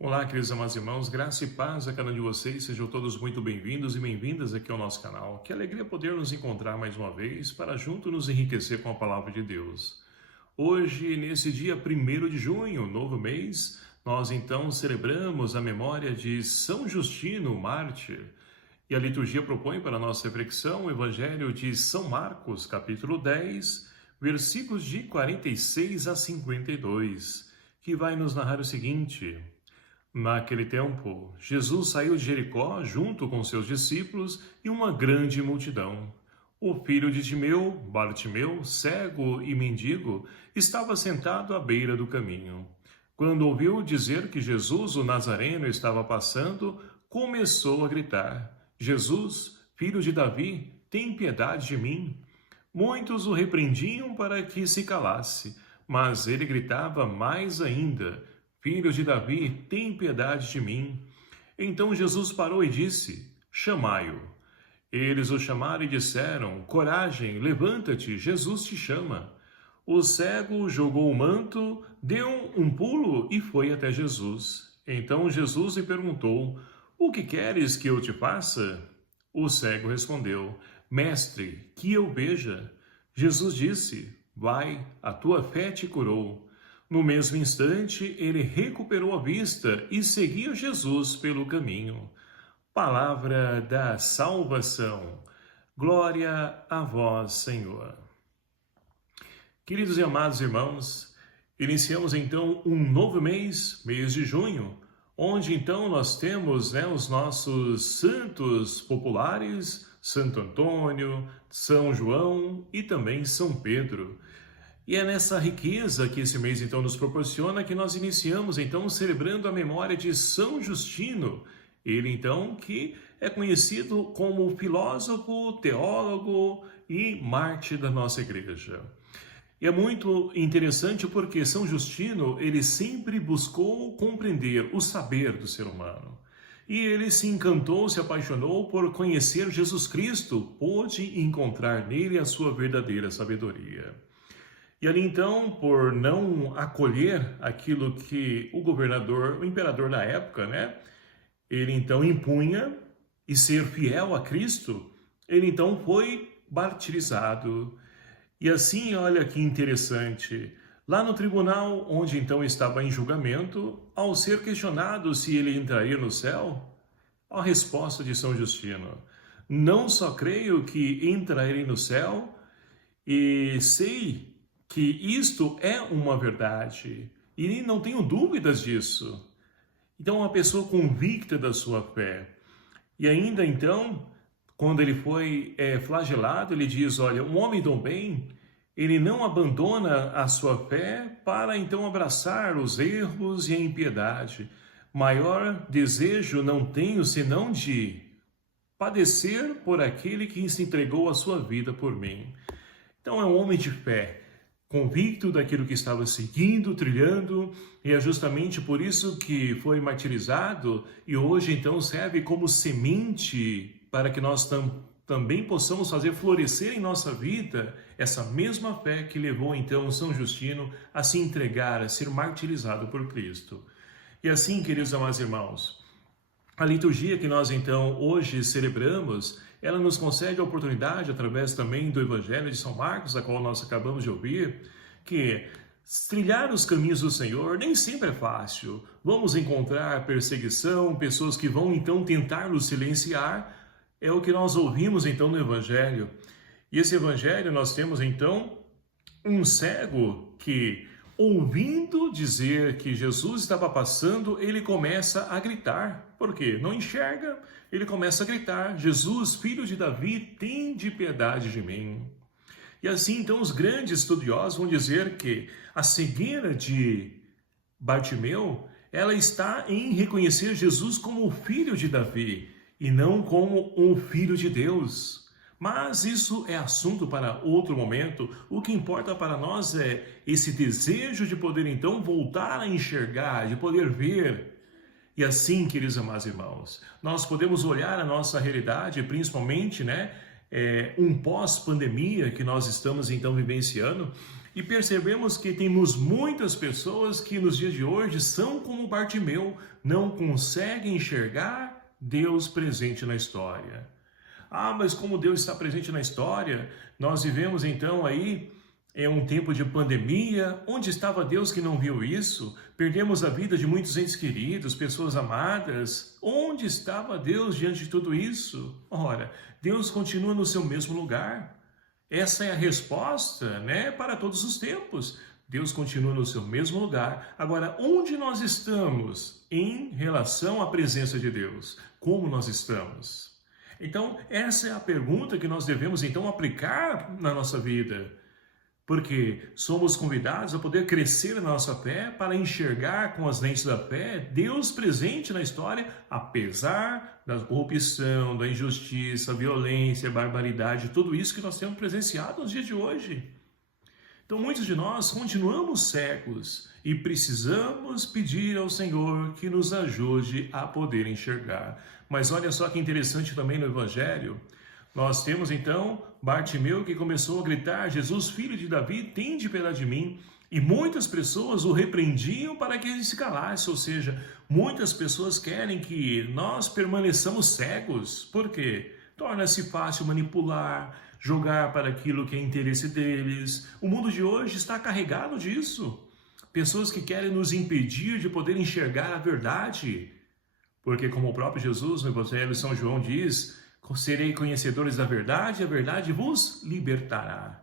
Olá, queridos amados irmãos, graça e paz a cada um de vocês, sejam todos muito bem-vindos e bem-vindas aqui ao nosso canal. Que alegria poder nos encontrar mais uma vez para junto nos enriquecer com a palavra de Deus. Hoje, nesse dia 1º de junho, novo mês, nós então celebramos a memória de São Justino, mártir. E a liturgia propõe para a nossa reflexão o Evangelho de São Marcos, capítulo 10, versículos de 46 a 52, que vai nos narrar o seguinte: Naquele tempo, Jesus saiu de Jericó junto com seus discípulos e uma grande multidão. O filho de Timeu, Bartimeu, cego e mendigo, estava sentado à beira do caminho. Quando ouviu dizer que Jesus, o Nazareno, estava passando, começou a gritar: Jesus, filho de Davi, tem piedade de mim. Muitos o repreendiam para que se calasse, mas ele gritava mais ainda: Filho de Davi, tem piedade de mim. Então Jesus parou e disse: Chamai-o. Eles o chamaram e disseram: Coragem, levanta-te, Jesus te chama. O cego jogou o manto, deu um pulo e foi até Jesus. Então Jesus lhe perguntou: O que queres que eu te faça? O cego respondeu: Mestre, que eu veja. Jesus disse: Vai, a tua fé te curou. No mesmo instante, ele recuperou a vista e seguia Jesus pelo caminho. Palavra da salvação. Glória a vós, Senhor. Queridos e amados irmãos, iniciamos então um novo mês, mês de junho, onde então nós temos os nossos santos populares, Santo Antônio, São João e também São Pedro. E é nessa riqueza que esse mês então nos proporciona que nós iniciamos então celebrando a memória de São Justino, ele então que é conhecido como filósofo, teólogo e mártir da nossa igreja. E é muito interessante porque São Justino, ele sempre buscou compreender o saber do ser humano. E ele se encantou, se apaixonou por conhecer Jesus Cristo, pôde encontrar nele a sua verdadeira sabedoria. E ali então, por não acolher aquilo que o governador, o imperador da época, ele então impunha e ser fiel a Cristo, ele então foi martirizado. E assim, olha que interessante, lá no tribunal onde então estava em julgamento, ao ser questionado se ele entraria no céu, a resposta de São Justino: não só creio que entrarei no céu, e sei que isto é uma verdade, e não tenho dúvidas disso. Então, uma pessoa convicta da sua fé. E ainda então, quando ele foi flagelado, ele diz: olha, um homem do bem, ele não abandona a sua fé para então abraçar os erros e a impiedade. Maior desejo não tenho senão de padecer por aquele que se entregou a sua vida por mim. Então, é um homem de fé, convicto daquilo que estava seguindo, trilhando, e é justamente por isso que foi martirizado e hoje então serve como semente para que nós também possamos fazer florescer em nossa vida essa mesma fé que levou então São Justino a se entregar, a ser martirizado por Cristo. E assim, queridos amados irmãos, a liturgia que nós então hoje celebramos, ela nos concede a oportunidade, através também do Evangelho de São Marcos, a qual nós acabamos de ouvir, que trilhar os caminhos do Senhor nem sempre é fácil. Vamos encontrar perseguição, pessoas que vão então tentar nos silenciar. É o que nós ouvimos então no Evangelho. E esse Evangelho nós temos então um cego que, ouvindo dizer que Jesus estava passando, ele começa a gritar. Por quê? Não enxerga, ele começa a gritar: Jesus, filho de Davi, tem de piedade de mim. E assim, então, os grandes estudiosos vão dizer que a cegueira de Bartimeu, ela está em reconhecer Jesus como o filho de Davi e não como um filho de Deus. Mas isso é assunto para outro momento. O que importa para nós é esse desejo de poder então voltar a enxergar, de poder ver. E assim, queridos amados irmãos, nós podemos olhar a nossa realidade, principalmente, um pós-pandemia que nós estamos então vivenciando, E percebemos que temos muitas pessoas que nos dias de hoje são como Bartimeu, não conseguem enxergar Deus presente na história. Ah, mas como Deus está presente na história, nós vivemos então aí um tempo de pandemia. Onde estava Deus que não viu isso? Perdemos a vida de muitos entes queridos, pessoas amadas. Onde estava Deus diante de tudo isso? Ora, Deus continua no seu mesmo lugar. Essa é a resposta, né, para todos os tempos. Deus continua no seu mesmo lugar. Agora, onde nós estamos em relação à presença de Deus? Como nós estamos? Então, essa é a pergunta que nós devemos, então, aplicar na nossa vida. Porque somos convidados a poder crescer na nossa fé para enxergar com as lentes da fé Deus presente na história, apesar da corrupção, da injustiça, violência, barbaridade, tudo isso que nós temos presenciado nos dias de hoje. Então, muitos de nós continuamos cegos e precisamos pedir ao Senhor que nos ajude a poder enxergar. Mas olha só que interessante também no Evangelho. Nós temos então Bartimeu que começou a gritar: Jesus, filho de Davi, tende piedade de mim. E muitas pessoas o repreendiam para que ele se calasse, ou seja, muitas pessoas querem que nós permaneçamos cegos. Por quê? Torna-se fácil manipular, jogar para aquilo que é interesse deles. O mundo de hoje está carregado disso. Pessoas que querem nos impedir de poder enxergar a verdade. Porque como o próprio Jesus no Evangelho de São João diz: serei conhecedores da verdade, e a verdade vos libertará.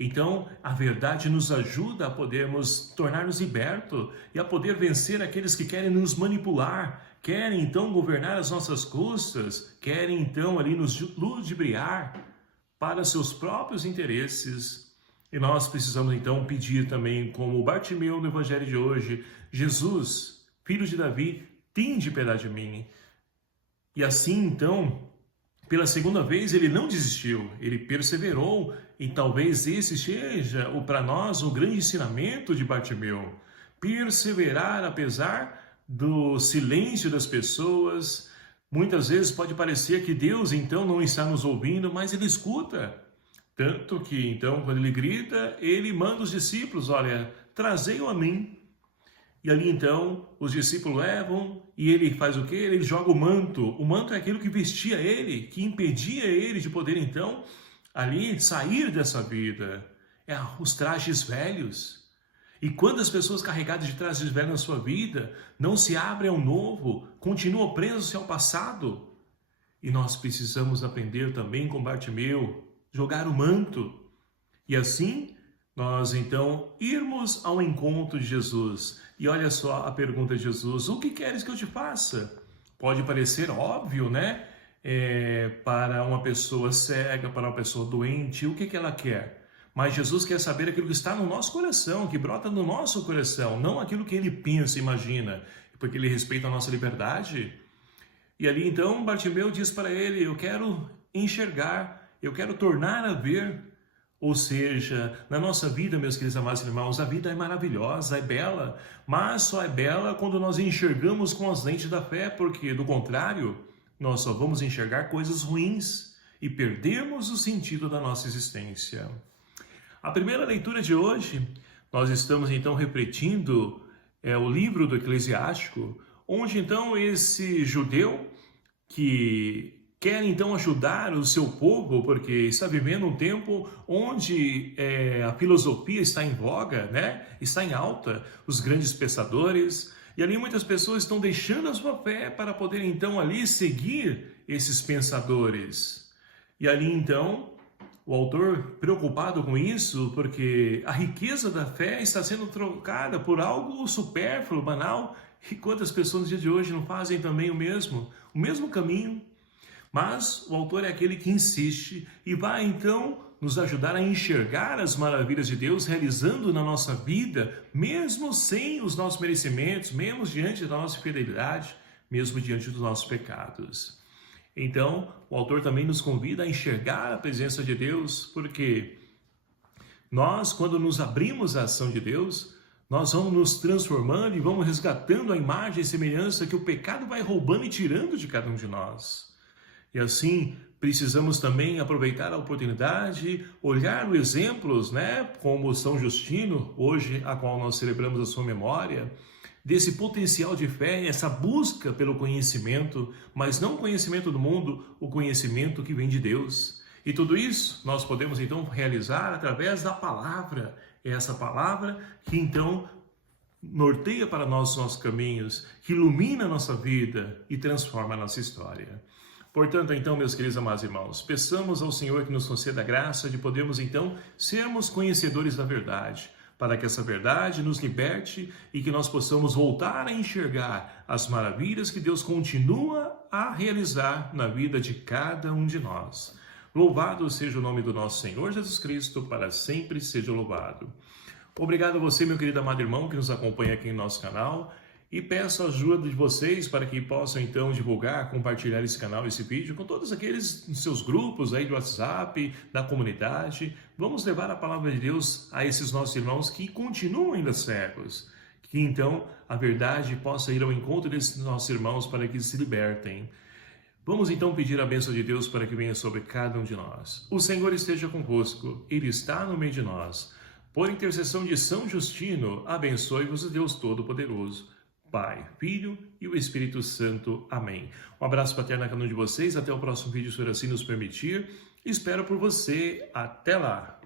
Então, a verdade nos ajuda a podermos tornar-nos libertos e a poder vencer aqueles que querem nos manipular, querem então governar as nossas custas, querem então ali nos ludibriar para seus próprios interesses. E nós precisamos então pedir também, como Bartimeu no Evangelho de hoje: Jesus, filho de Davi, tende piedade de mim. E assim então, pela segunda vez, ele não desistiu, ele perseverou, e talvez esse seja para nós o grande ensinamento de Bartimeu. Perseverar apesar do silêncio das pessoas. Muitas vezes pode parecer que Deus então não está nos ouvindo, mas ele escuta. Tanto que então, quando ele grita, ele manda os discípulos: olha, trazei-o a mim. E ali então os discípulos levam e ele faz o quê? Ele joga o manto. O manto é aquilo que vestia ele, que impedia ele de poder então ali sair dessa vida. É os trajes velhos. E quando as pessoas carregadas de trajes velhos na sua vida não se abrem ao novo, continuam presos ao passado. E nós precisamos aprender também com Bartimeu, jogar o manto. E assim nós então irmos ao encontro de Jesus. E olha só a pergunta de Jesus: o que queres que eu te faça? Pode parecer óbvio, né? Para uma pessoa cega, para uma pessoa doente, o que ela quer? Mas Jesus quer saber aquilo que está no nosso coração, que brota no nosso coração, não aquilo que ele pensa, imagina, porque ele respeita a nossa liberdade. E ali então Bartimeu diz para ele: eu quero enxergar, eu quero tornar a ver. Ou seja, na nossa vida, meus queridos amados irmãos, a vida é maravilhosa, é bela, mas só é bela quando nós enxergamos com as lentes da fé, porque do contrário, nós só vamos enxergar coisas ruins e perdemos o sentido da nossa existência. A primeira leitura de hoje, nós estamos então refletindo o livro do Eclesiástico, onde então esse judeu que quer então ajudar o seu povo, porque está vivendo um tempo onde a filosofia está em voga, né? Está em alta, os grandes pensadores, e ali muitas pessoas estão deixando a sua fé para poder então ali seguir esses pensadores. E ali então, o autor preocupado com isso, porque a riqueza da fé está sendo trocada por algo supérfluo, banal, e quantas pessoas no dia de hoje não fazem também o mesmo caminho. Mas o autor é aquele que insiste e vai então nos ajudar a enxergar as maravilhas de Deus realizando na nossa vida, mesmo sem os nossos merecimentos, mesmo diante da nossa fidelidade, mesmo diante dos nossos pecados. Então, o autor também nos convida a enxergar a presença de Deus, porque nós, quando nos abrimos à ação de Deus, nós vamos nos transformando e vamos resgatando a imagem e semelhança que o pecado vai roubando e tirando de cada um de nós. E assim, Precisamos também aproveitar a oportunidade, olhar os exemplos, como São Justino, hoje a qual nós celebramos a sua memória, desse potencial de fé, essa busca pelo conhecimento, mas não o conhecimento do mundo, o conhecimento que vem de Deus. E tudo isso nós podemos então realizar através da palavra. É essa palavra que então norteia para nós os nossos caminhos, que ilumina a nossa vida e transforma a nossa história. Portanto, então, meus queridos amados irmãos, peçamos ao Senhor que nos conceda a graça de podermos, então, sermos conhecedores da verdade, para que essa verdade nos liberte e que nós possamos voltar a enxergar as maravilhas que Deus continua a realizar na vida de cada um de nós. Louvado seja o nome do nosso Senhor Jesus Cristo, para sempre seja louvado. Obrigado a você, meu querido amado irmão, que nos acompanha aqui em nosso canal. E peço a ajuda de vocês para que possam então divulgar, compartilhar esse canal, esse vídeo com todos aqueles seus grupos aí do WhatsApp, da comunidade. Vamos levar a palavra de Deus a esses nossos irmãos que continuam ainda cegos. Que então a verdade possa ir ao encontro desses nossos irmãos para que se libertem. Vamos então pedir a bênção de Deus para que venha sobre cada um de nós. O Senhor esteja convosco, Ele está no meio de nós. Por intercessão de São Justino, abençoe-vos o Deus Todo-Poderoso, Pai, Filho e o Espírito Santo. Amém. Um abraço paterno a cada um de vocês. Até o próximo vídeo, se assim nos permitir. Espero por você. Até lá.